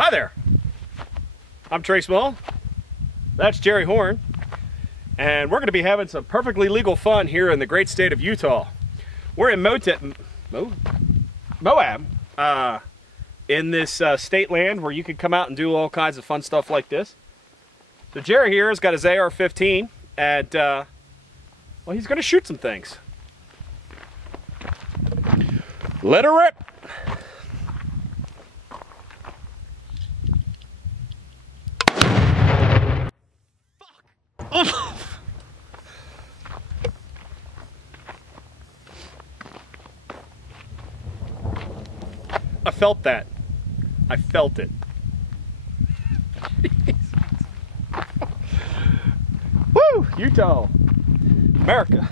Hi there. I'm Trey Small. That's Jerry Horn. And we're going to be having some perfectly legal fun here in the great state of Utah. We're in Moab, in this state land where you can come out and do all kinds of fun stuff like this. So Jerry here has got his AR-15 and well, he's going to shoot some things. Let her rip. I felt that. I felt it. Woo! Utah. America.